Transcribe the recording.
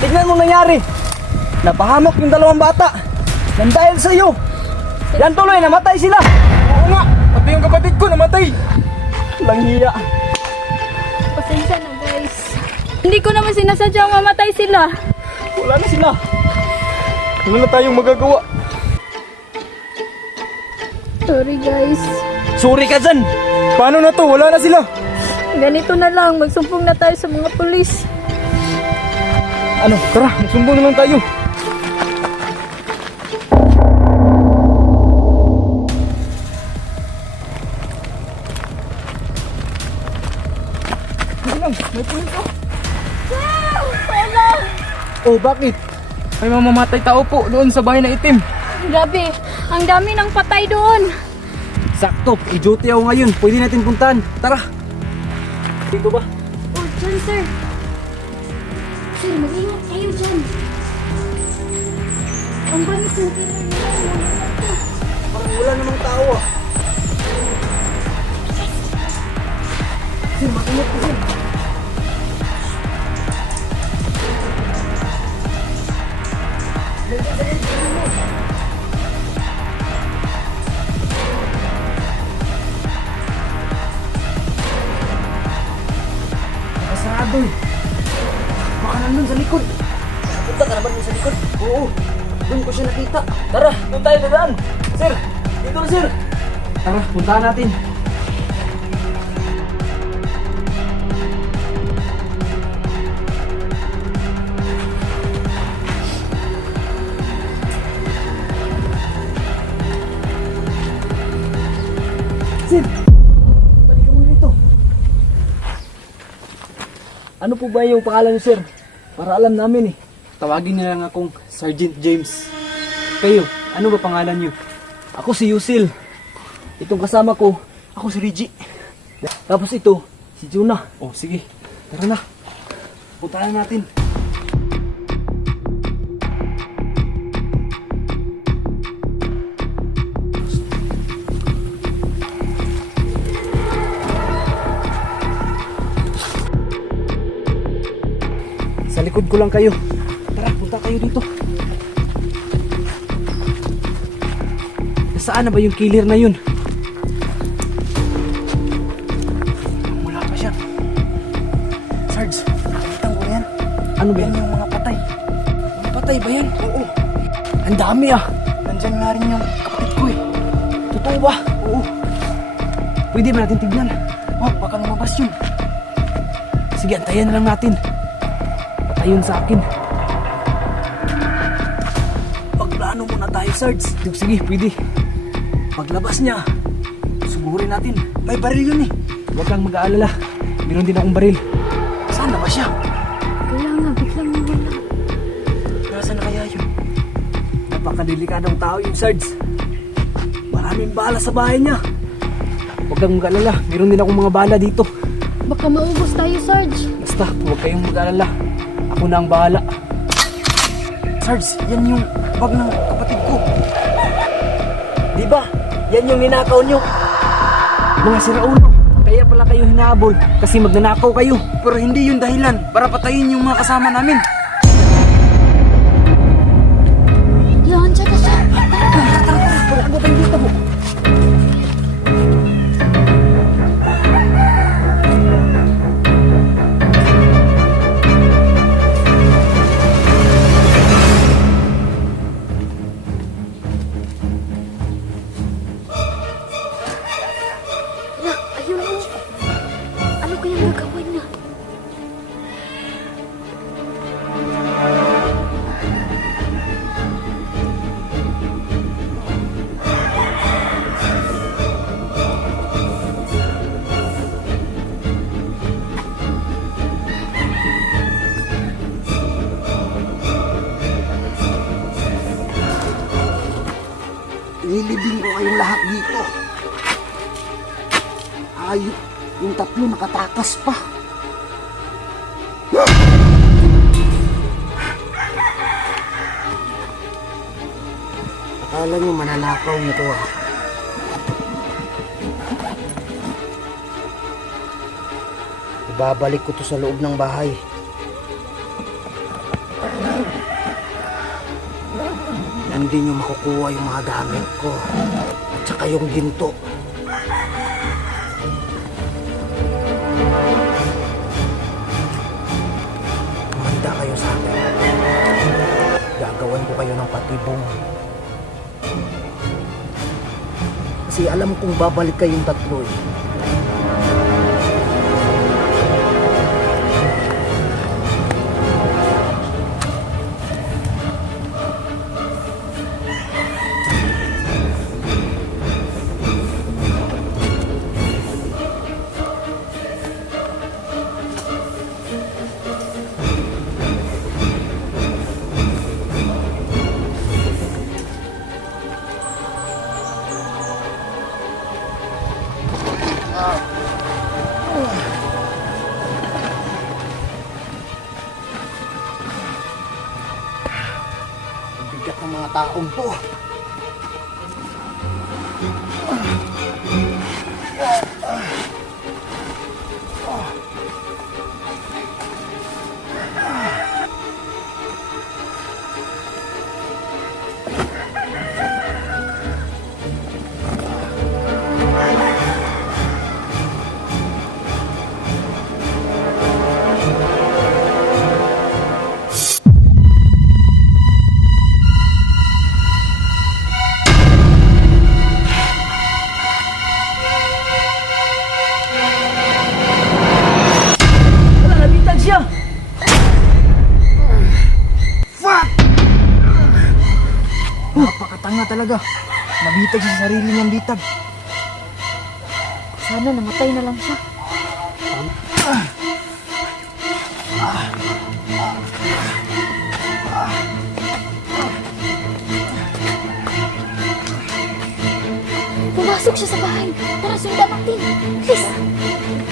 tignan mo nangyari. Napahamak yung dalawang bata. Nang dahil sa iyo. Yan tuloy, namatay sila. Oo nga, pati yung kapatid ko namatay. Walang hiya. Pasensya na guys. Hindi ko naman sinasadyang mamatay sila. Wala na sila. Wala na tayong magagawa. Sorry guys. Sorry ka dyan. Paano na to? Wala na sila. Ganito na lang, magsumbong na tayo sa mga pulis. Ano, tara, magsumbong na lang tayo. May pulis oh. Oh, bakit? May mamamatay tao po doon sa bahay na itim. Grabe, ang dami ng patay doon. Sakto, i-duty ako ngayon. Pwede natin puntahan. Tara. Dito ba? Oh, dyan sir. Sir, mag-ingat kayo dyan. Ang bangit ng killer nila. Parang wala namang tao ah. Sir, mag-ingat ko sir. Nakasarado eh. Baka nandun sa likod. Punta ka naman dun sa likod? Oo. Doon ko siya nakita. Tara, doon tayo dadaan. Sir, dito na sir. Tara, puntahan natin. Sir, balik ka muna dito. Ano po ba yung pangalan niyo, sir? Para alam namin eh. Tawagin niya lang akong Sergeant James. Kayo, ano ba pangalan niyo? Ako si Yusil. Itong kasama ko, Ako si Reggie. tapos ito, si Juna. Oh, sige. Tara na. Puntahan natin. Sa likod ko lang kayo. Tara, punta kayo dito. Nasaan na ba yung killer na yun? Wala pa siya. Sarge, nakita mo yan? Ano ba Yan yan? yung mga patay. Mga patay ba yan? Oo. Ang dami ah. Nandyan nga rin yung kapatid ko eh. Totoo ba? Oo. Pwede ba natin tignan? Oh, baka lumabas yun. Sige, antayan na lang natin. Patayon sa akin. Pagplano muna tayo, Sarge. Sige, pwede. Paglabas niya, sugurin natin. May baril yun eh. Huwag kang mag-aalala. Meron din akong baril. Saan na ba siya? Wala nga, biglang nawala. Nasaan na kaya yun? Napakadelikadong tao yung Sarge. Maraming bala sa bahay niya. Huwag kang mag-aalala. Meron din akong mga bala dito. Baka maubos tayo, Sarge. Basta, huwag kayong mag-aalala. Ako na ang bahala. Sarge, yan yung bag ng kapatid ko. Di ba? Yan yung ninakaw nyo. Mga siraulo. Kaya pala kayo hinahabol kasi magnanakaw kayo. Pero hindi yun dahilan para patayin yung mga kasama namin. Yan, tsaka siya. Ano tayo dito mo? Ayun mo. Ano kaya nagawa niya? Ilibing ko kayong lahat dito. Ayun, yung tatlo nakatakas pa. Akala nyo mananakaw nito ah. Ibabalik ko to sa loob ng bahay. hindi nyo makukuha yung mga gamit ko at saka yung ginto. Manda kayo sa akin. Gagawan ko kayo ng patibong. Kasi alam kong babalik kayong tatlo eh. Bigat ng mga taong to. Wala, nabitag siya! Fuck! Napakatanga talaga. Nabitag siya sa sarili niyang bitag. Sana namatay na lang siya. Pumasok siya sa bahay. Tara, sundan natin. Please.